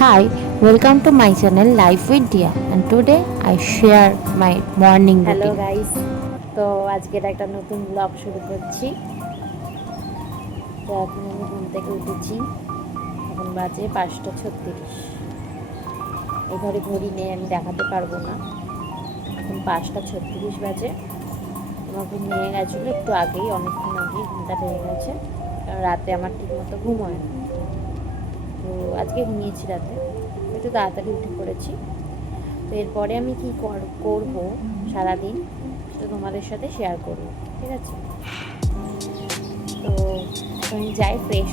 Hi, welcome to my channel Life with Dia, and today I share my morning hello routine. Guys, তো আজকের একটা নতুন blog শুরু করছি। তো এখন আমি ঘুম থেকে উঠেছি। এখন বাজে 5:36। এই ঘরে ঘড়ি নেই, আমি দেখাতে পারবো না। এখন 5:36 বাজে। আমার ঘুম ভেঙে গেছিলো একটু আগেই, অনেকক্ষণ আগেই ঘুমটা ভেঙে গেছে, কারণ রাতে আমার ঠিক মতো ঘুম হয় না। তো আজকে ঘুমিয়েছি রাতে, একটু তাড়াতাড়ি উঠে পড়েছি। তো এরপরে আমি কী করবো সারাদিন, সেটা তোমাদের সাথে শেয়ার করবো, ঠিক আছে? তো এখন যাই, ফ্রেশ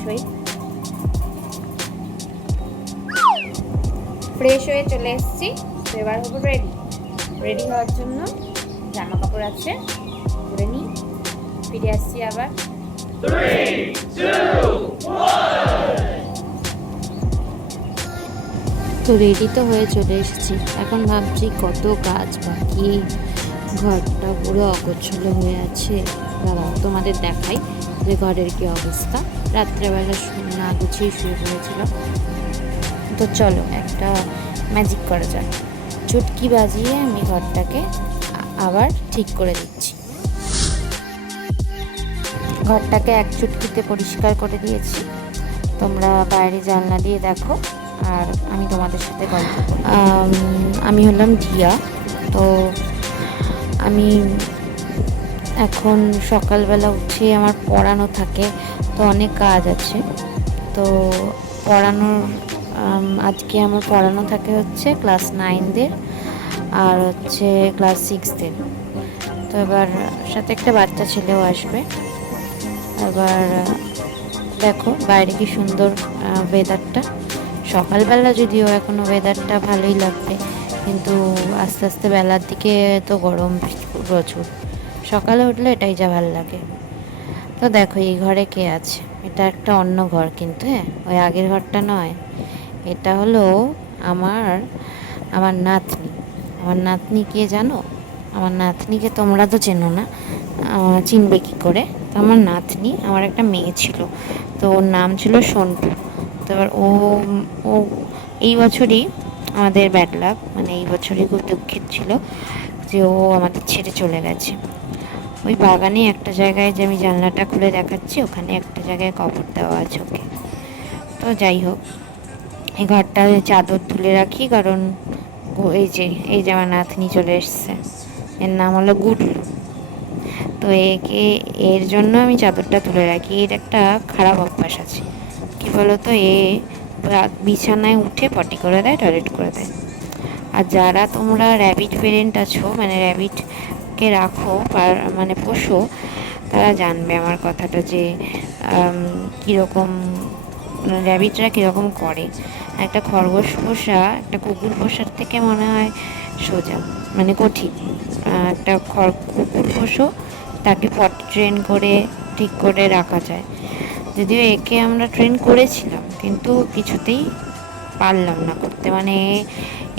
হয়ে চলে এসেছি। তো এবার হবো রেডি। রেডি হওয়ার জন্য জামা কাপড় আছে, পরে নিই, ফিরে আসছি আবার। তো রেডি তো হয়ে চলে এসেছি। এখন ভাবছি কত কাজ বাকি, ঘরটা পুরো অগোছালো হয়ে আছে। দাঁড়াও তোমাদের দেখাই যে ঘরের কি অবস্থা। রাত্রেবেলা না গুছিয়ে শুয়ে পড়েছিলাম। তো চলো একটা ম্যাজিক করা যাক। চুটকি বাজিয়ে আমি ঘরটাকে আবার ঠিক করে দিচ্ছি। ঘরটাকে এক চুটকিতে পরিষ্কার করে দিয়েছি। তোমরা বাইরে জানলা দিয়ে দেখো, আর আমি তোমাদের সাথে গল্প করি। আমি হলাম ধিয়া। তো আমি এখন সকালবেলা উঠে আমার পড়ানো থাকে, তো অনেক কাজ আছে। তো পড়ানোর আজকে আমার পড়ানো থাকে হচ্ছে ক্লাস 9দের আর হচ্ছে ক্লাস 6দের। তো এবার সাথে একটা বাচ্চা ছেলেও আসবে। এবার দেখো বাইরে কি সুন্দর ওয়েদারটা। সকালবেলা যদিও এখনও ওয়েদারটা ভালোই লাগবে, কিন্তু আস্তে আস্তে বেলার দিকে তো গরম প্রচুর। সকালে উঠলে এটাই যা ভালো লাগে। তো দেখো এই ঘরে কে আছে। এটা একটা অন্য ঘর, কিন্তু হ্যাঁ, ওই আগের ঘরটা নয়। এটা হলো আমার আমার নাতনি। আমার নাতনি কে জানো? আমার নাতনিকে তোমরা তো চেনো না, চিনবে কী করে? তো আমার নাতনি, আমার একটা মেয়ে ছিল, তো ওর নাম ছিল সন্টু। তো এবার ও এই বছরই আমাদের ব্যাড লাক, মানে এই বছরই খুব দুঃখের ছিল যে ও আমাদের ছেড়ে চলে গেছে। ওই বাগানে একটা জায়গায়, যে আমি জানলাটা খুলে দেখাচ্ছি, ওখানে একটা জায়গায় কবর দেওয়া আছে ওকে। তো যাই হোক, এই ঘরটায় চাদর তুলে রাখি, কারণ এই যে আমার নাতনি চলে এসছে। এর নাম হলো গুডলু। তো এর জন্য আমি চাদরটা তুলে রাখি। এর একটা খারাপ অভ্যাস আছে, কি বলতো, বিছানায় উঠে পটি করে দেয়, টয়লেট করে দেয়। আর যারা তোমরা র্যাবিট পেরেন্ট আছো, মানে র্যাবিটকে রাখো, মানে পোষো, তারা জানবে আমার কথাটা, যে কীরকম র্যাবিটরা কীরকম করে। একটা খরগোশ পোষা একটা কুকুর পোষার থেকে মনে হয় সোজা, মানে কঠিন। একটা কুকুর পোষো, তাকে পটি ট্রেন করে ঠিক করে রাখা যায়। যদিও একে আমরা ট্রেন করেছিলাম, কিন্তু কিছুতেই পারলাম না করতে। মানে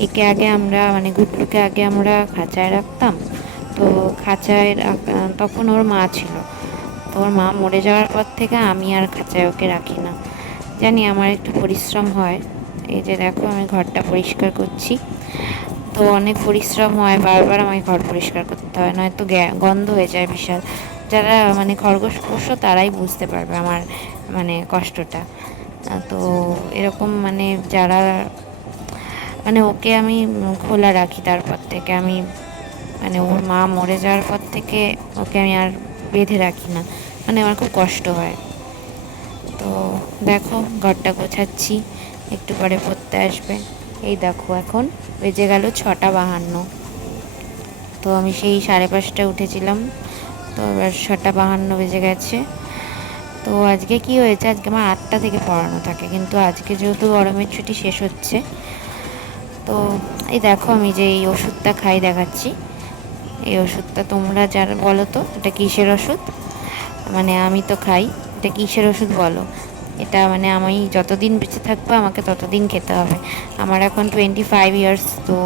একে আগে আমরা, মানে গুডলুকে আগে আমরা খাঁচায় রাখতাম। তো তখন ওর মা ছিল। তো ওর মা মরে যাওয়ার পর থেকে আমি আর খাঁচায় ওকে রাখি না। জানি আমার একটু পরিশ্রম হয়। এই যে দেখো আমি ঘরটা পরিষ্কার করছি, তো অনেক পরিশ্রম হয়, বারবার আমাকে ঘর পরিষ্কার করতে হয়, নয়তো গন্ধ হয়ে যায় বিশাল। যারা মানে খরগোশ পোষ্য তারাই বুঝতে পারবে আমার মানে কষ্টটা। তো এরকম মানে যারা, মানে ওকে আমি খোলা রাখি, তারপর থেকে আমি, মানে ওর মা মরে যাওয়ার পর থেকে ওকে আমি আর বেঁধে রাখি না, মানে আমার খুব কষ্ট হয়। তো দেখো ঘরটা গোছাচ্ছি, একটু পরে পড়তে আসবে। এই দেখো এখন বেজে গেল 6:52। তো আমি সেই 5:30টায় উঠেছিলাম, তো এবার 6:52 বেজে গেছে। তো আজকে কি হয়েছে, আজকে আমার 8টা থেকে পড়ানো থাকে, কিন্তু আজকে যেহেতু গরমের ছুটি শেষ হচ্ছে, তো এই দেখো আমি যে এই ওষুধটা খাই দেখাচ্ছি। এই ওষুধটা তোমরা যারা বলো তো এটা কিসের ওষুধ, মানে আমি তো খাই। এটা কিসের ওষুধ বলো? এটা মানে আমি যতদিন বেঁচে থাকবো আমাকে ততদিন খেতে হবে। আমার এখন 25 ইয়ার্স, তো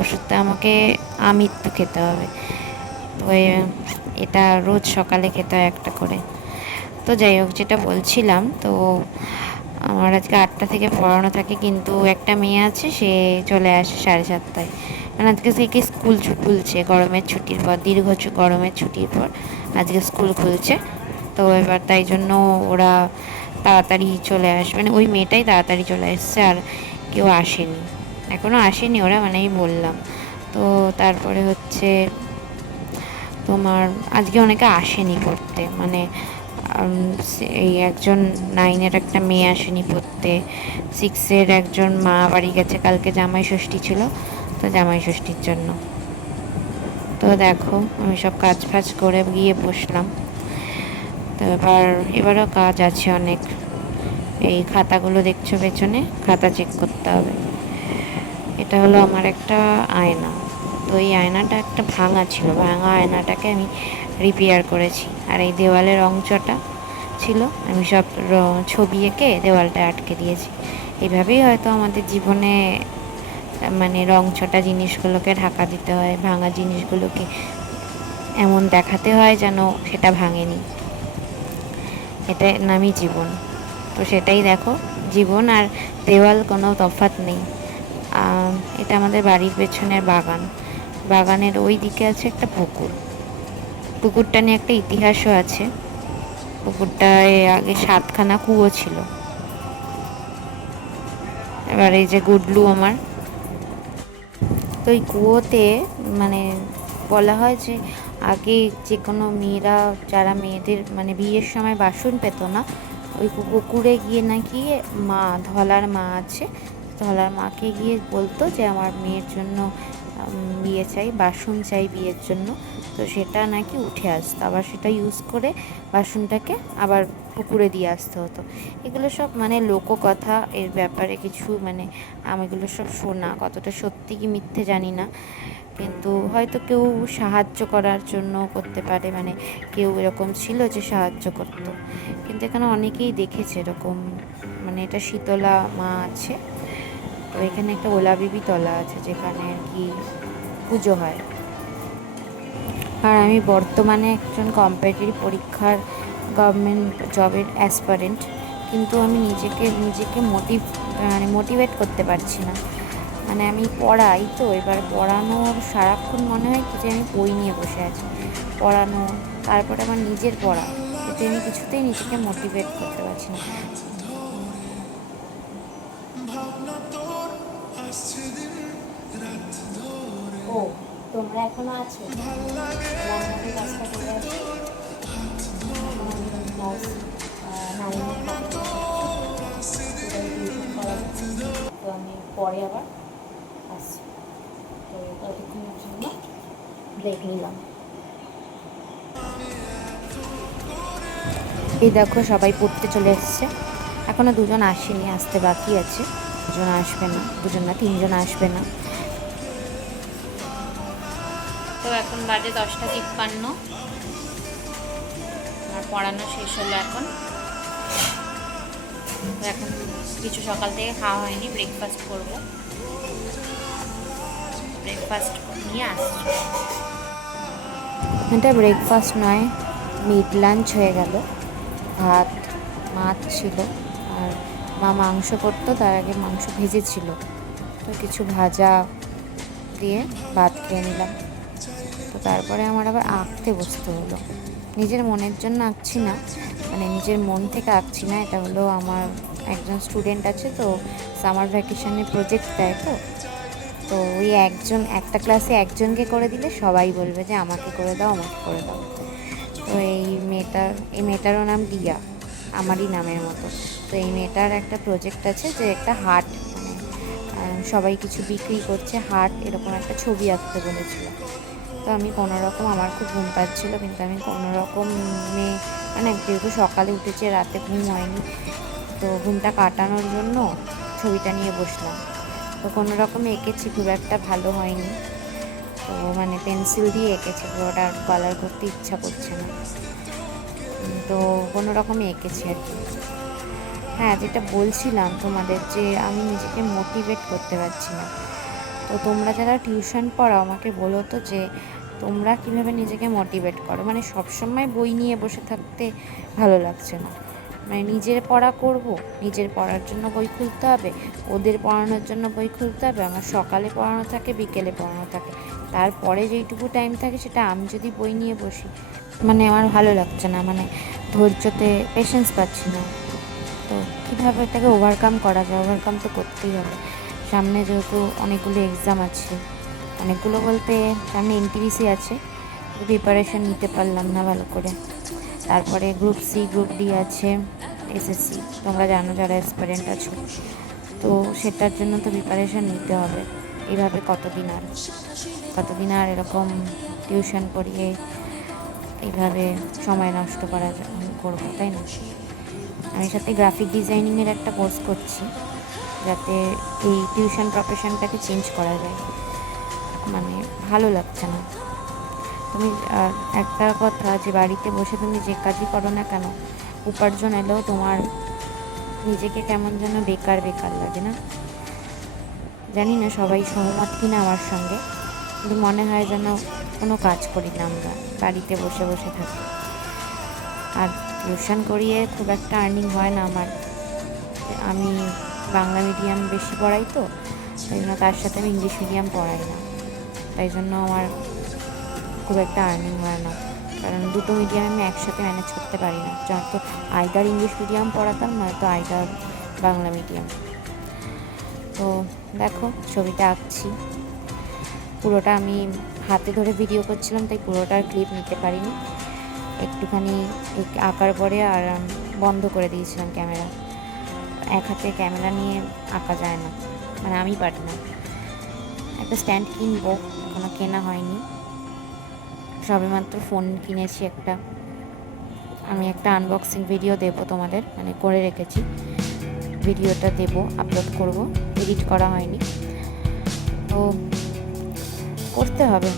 ওষুধটা আমাকে আমৃত্যু খেতে হবে। তো এটা রোজ সকালে খেতে হয় একটা করে। তো যাই হোক, যেটা বলছিলাম, তো আমার আজকে 8টা থেকে পড়ানো থাকে, কিন্তু একটা মেয়ে আছে, সে চলে আসে 7:30টায়। কারণ আজকে থেকে স্কুল খুলছে গরমের ছুটির পর, দীর্ঘ গরমের ছুটির পর আজকে স্কুল খুলছে। তো এবার তাই জন্য ওরা তাড়াতাড়ি চলে আসে, মানে ওই মেয়েটাই তাড়াতাড়ি চলে এসছে, আর কেউ আসেনি, এখনও আসেনি ওরা, মানে আমি বললাম। তো তারপরে হচ্ছে তোমার আজকে অনেকে আসেনি পড়তে, মানে এই একজন 9-এর একটা মেয়ে আসেনি পড়তে, 6-এর একজন মা বাড়ি গেছে, কালকে জামাই ষষ্ঠী ছিল, তো জামাই ষষ্ঠীর জন্য। তো দেখো আমি সব কাজ ফাজ করে গিয়ে বসলাম। তো এবারও কাজ আছে অনেক। এই খাতাগুলো দেখছো পেছনে, খাতা চেক করতে হবে। এটা হলো আমার একটা আয়না। তো এই আয়নাটা একটা ভাঙা ছিল, ভাঙা আয়নাটাকে আমি রিপেয়ার করেছি। আর এই দেওয়ালে রং চটা ছিল, আমি সব ছবি এঁকে দেওয়ালটা আটকে দিয়েছি। এইভাবেই হয়তো আমাদের জীবনে মানে রং চটা জিনিসগুলোকে ঢাকা দিতে হয়, ভাঙা জিনিসগুলোকে এমন দেখাতে হয় যেন সেটা ভাঙেনি। এটার নামই জীবন। তো সেটাই দেখো, জীবন আর দেওয়াল কোনো তফাৎ নেই। এটা আমাদের বাড়ির পেছনের বাগান। বাগানের ওই দিকে আছে একটা পুকুর। পুকুরটা নিয়ে একটা ইতিহাসও আছে। পুকুরটায় আগে 7খানা কুয়ো ছিল। এবার এই যে গুডলু আমার, তো এই কুয়োতে মানে বলা হয় যে আগে যে কোনো মেয়েরা, যারা মেয়েদের মানে বিয়ের সময় বাসন পেত না, ওই পুকুরে গিয়ে নাকি মা, ধলার মা আছে, ধলার মাকে গিয়ে বলতো যে আমার মেয়ের জন্য বিয়ে চাই, বাসন চাই বিয়ের জন্য। তো সেটা নাকি উঠে আসতো, আবার সেটা ইউজ করে বাসনটাকে আবার পুকুরে দিয়ে আসতে হতো। এগুলো সব মানে লোককথা, এর ব্যাপারে কিছু মানে আমি এগুলো সব শোনা, কতটা সত্যি কি মিথ্যে জানি না, কিন্তু হয়তো কেউ সাহায্য করার জন্য করতে পারে, মানে কেউ এরকম ছিল যে সাহায্য করতো। কিন্তু এখানে অনেকেই দেখেছে এরকম, মানে এটা শীতলা মা আছে। তো এখানে একটা ওলা বিবি তলা আছে, যেখানে আর কি পুজো হয়। আর আমি বর্তমানে একজন কম্পিটিটিভ পরীক্ষার গভর্নমেন্ট জবের অ্যাসপারেন্ট, কিন্তু আমি নিজেকে মোটিভেট করতে পারছি না। মানে আমি পড়াই, তো এবার পড়ানোর সারাক্ষণ মনে হয় কি যে আমি বই নিয়ে বসে আছি, পড়ানো, তারপরে আমার নিজের পড়া, এতে আমি কিছুতেই নিজেকে মোটিভেট করতে পারছি না। ও, তোমরা এখনো আছো? রান্নার কাজটা করে আসি। এখন আমি ক্লাস 9-এ টিউশন করাবো, তো আমি পরে আবার আসছি। তো ততক্ষণের জন্য ব্রেক নিলাম। এই দেখো সবাই পড়তে চলে এসছে, এখনো 2জন আসেনি, আসতে বাকি আছে। 2জন আসবে না, 2জন না 3জন আসবে না। তো এখন বাজে 10:53, আমার পড়ানো শেষ হলো। এখন কিছু সকাল থেকে খাওয়া হয়নি, ব্রেকফাস্ট করবো, ব্রেকফাস্ট নিয়ে আসছি। এটা ব্রেকফাস্ট নয়, মিড লাঞ্চ হয়ে গেল। ভাত, মাছ ছিল, আর মা মাংস করতো, তার আগে মাংস ভেজেছিল, তো কিছু ভাজা দিয়ে ভাত খেয়ে নিলাম। তো তারপরে আমার আবার আঁকতে বসতে হলো। নিজের মনের জন্য আঁকছি না, মানে নিজের মন থেকে আঁকছি না। এটা হলো আমার একজন স্টুডেন্ট আছে, তো সামার ভ্যাকেশনে প্রজেক্ট দেয়, তো ওই একটা ক্লাসে একজনকে করে দিলে সবাই বলবে যে আমাকে করে দাও, আমাকে করে দাও। তো এই মেয়েটারও নাম দিয়া, আমারই নামের মতো। তো এই মেয়েটার একটা প্রজেক্ট আছে যে একটা হার্ট, মানে সবাই কিছু বিক্রি করছে, হার্ট এরকম একটা ছবি আঁকতে বলেছিল। তো আমি কোনোরকম, আমার খুব ঘুম পাচ্ছিলো, কিন্তু আমি কোনোরকমে মানে যেহেতু সকালে উঠেছে, রাতে ঘুম হয়নি, তো ঘুমটা কাটানোর জন্য ছবিটা নিয়ে বসলাম। তো কোনো রকমে এঁকেছি, খুব একটা ভালো হয়নি, তো মানে পেন্সিল দিয়ে এঁকেছি, পুরোটা কালার করতে ইচ্ছা করছে না, তো কোনো রকমে এঁকেছি আর কি। হ্যাঁ, যেটা বলছিলাম তোমাদের, যে আমি নিজেকে মোটিভেট করতে পারছি না। তো তোমরা যারা টিউশন পড়াও, আমাকে বলো তো যে তোমরা কীভাবে নিজেকে মোটিভেট করো। মানে সবসময় বই নিয়ে বসে থাকতে ভালো লাগছে না, মানে নিজের পড়া করব, নিজের পড়ার জন্য বই খুলতে হবে, ওদের পড়ানোর জন্য বই খুলতে হবে, আমার সকালে পড়ানো থাকে, বিকেলে পড়ানো থাকে, তারপরে যেইটুকু টাইম থাকে সেটা আমি যদি বই নিয়ে বসি, মানে আমার ভালো লাগছে না, মানে ধৈর্যতে পেশেন্স পাচ্ছি না। তো কীভাবে এটাকে ওভারকাম করা যায়? ওভারকাম তো করতেই হবে। সামনে যেহেতু অনেকগুলো এক্সাম আছে, অনেকগুলো বলতে সামনে এনটিপিসি আছে, প্রিপারেশন নিতে পারলাম না ভালো করে। তারপরে গ্রুপ সি, গ্রুপ ডি আছে, এসএসসি, তোমরা জানো যারা অ্যাসপিরেন্ট আছো, তো সেটার জন্য তো প্রিপারেশন নিতে হবে। এইভাবে কতদিন আর এরকম টিউশন পড়িয়ে এইভাবে সময় নষ্ট করবো, তাই না? আমি সাথে গ্রাফিক ডিজাইনিংয়ের একটা কোর্স করছি, যাতে এই টিউশন প্রফেশনটাকে চেঞ্জ করা যায়। মানে ভালো লাগছে না। তুমি একটা কথা, যে বাড়িতে বসে তুমি যে কাজই করো না কেন, উপার্জন এলেও তোমার নিজেকে কেমন যেন বেকার বেকার লাগে না? জানি না সবাই সহমত কিনা আমার সঙ্গে, কিন্তু মনে হয় যেন কোনো কাজ করি না আমরা, বাড়িতে বসে বসে থাকি। আর টিউশন করিয়ে খুব একটা আর্নিং হয় না আমার। আমি বাংলা মিডিয়াম বেশি পড়াই, তো তাই জন্য তার সাথে আমি ইংলিশ মিডিয়াম পড়াই না, তাই জন্য আমার খুব একটা আর্নিং হয় না। কারণ দুটো মিডিয়াম আমি একসাথে ম্যানেজ করতে পারি না, যত আইদার ইংলিশ মিডিয়াম পড়াতাম, নয়তো আইদার বাংলা মিডিয়াম। তো দেখো ছবিটা আঁকছি, পুরোটা আমি হাতে ধরে ভিডিও করছিলাম, তাই পুরোটার ক্লিপ নিতে পারিনি। একটুখানি আঁকার পরে আর বন্ধ করে দিয়েছিলাম ক্যামেরা। এক হাতে ক্যামেরা নিয়ে আঁকা যায় না, মানে আমি পারি না। একটা স্ট্যান্ড কিনবো, এখনো কেনা হয়নি, সবেমাত্র ফোন কিনেছি একটা। আমি একটা আনবক্সিং ভিডিও দেবো তোমাদের, মানে করে রেখেছি, ভিডিওটা দেবো, আপলোড করব, এডিট করা হয়নি। তো করতে হবে,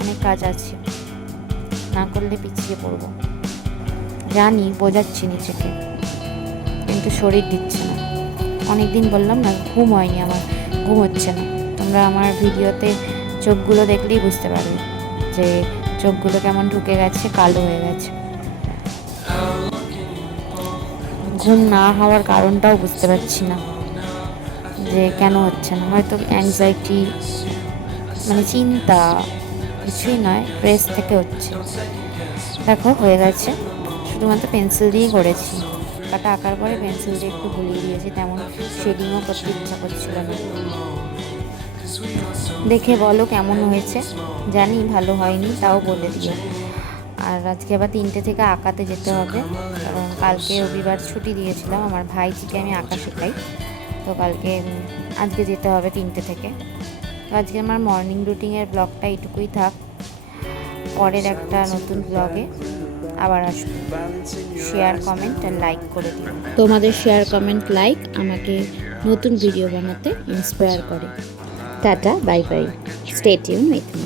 অনেক কাজ আছে, না করলে পিছিয়ে পড়বো। জানি, বোঝাচ্ছি নিজেকে, কিন্তু শরীর দিচ্ছে না। অনেক দিন বললাম না, ঘুম হয়নি আমার, ঘুম হচ্ছে না। তোমরা আমার ভিডিওতে চোখগুলো দেখলেই বুঝতে পারবে যে চোখগুলো কেমন ঢুকে গেছে, কালো হয়ে গেছে। ঘুম না হওয়ার কারণটাও বুঝতে পারছি না যে কেন হচ্ছে না। হয়তো অ্যাংজাইটি, মানে চিন্তা, কিছুই নয়, স্ট্রেস থেকে হচ্ছে। দেখো হয়ে গেছে, শুধুমাত্র পেন্সিল দিয়েই করেছি। কাটা আঁকার পরে পেন্সিল দিয়ে একটু গুলিয়ে দিয়েছি, তেমন শেডিংও করতে ইচ্ছা করছিল না। দেখে বলো কেমন হয়েছে। জানি ভালো হয়নি, তাও বলে দিও। আর আজকে আবার 3টে থেকে আঁকাতে যেতে হবে, কারণ কালকে রবিবার ছুটি দিয়েছিলাম, আমার ভাইজিকে আমি আঁকা শেখাই, তো আজকে যেতে হবে 3টে থেকে। তো আজকে আমার মর্নিং রুটিনের ব্লগটা এইটুকুই থাক, পরের একটা নতুন ব্লগে আবার আসবো। শেয়ার, কমেন্ট আর লাইক করে দিও। তোমাদের শেয়ার, কমেন্ট, লাইক আমাকে নতুন ভিডিও বানাতে ইন্সপায়ার করে। Tata, bye bye, stay tune with me.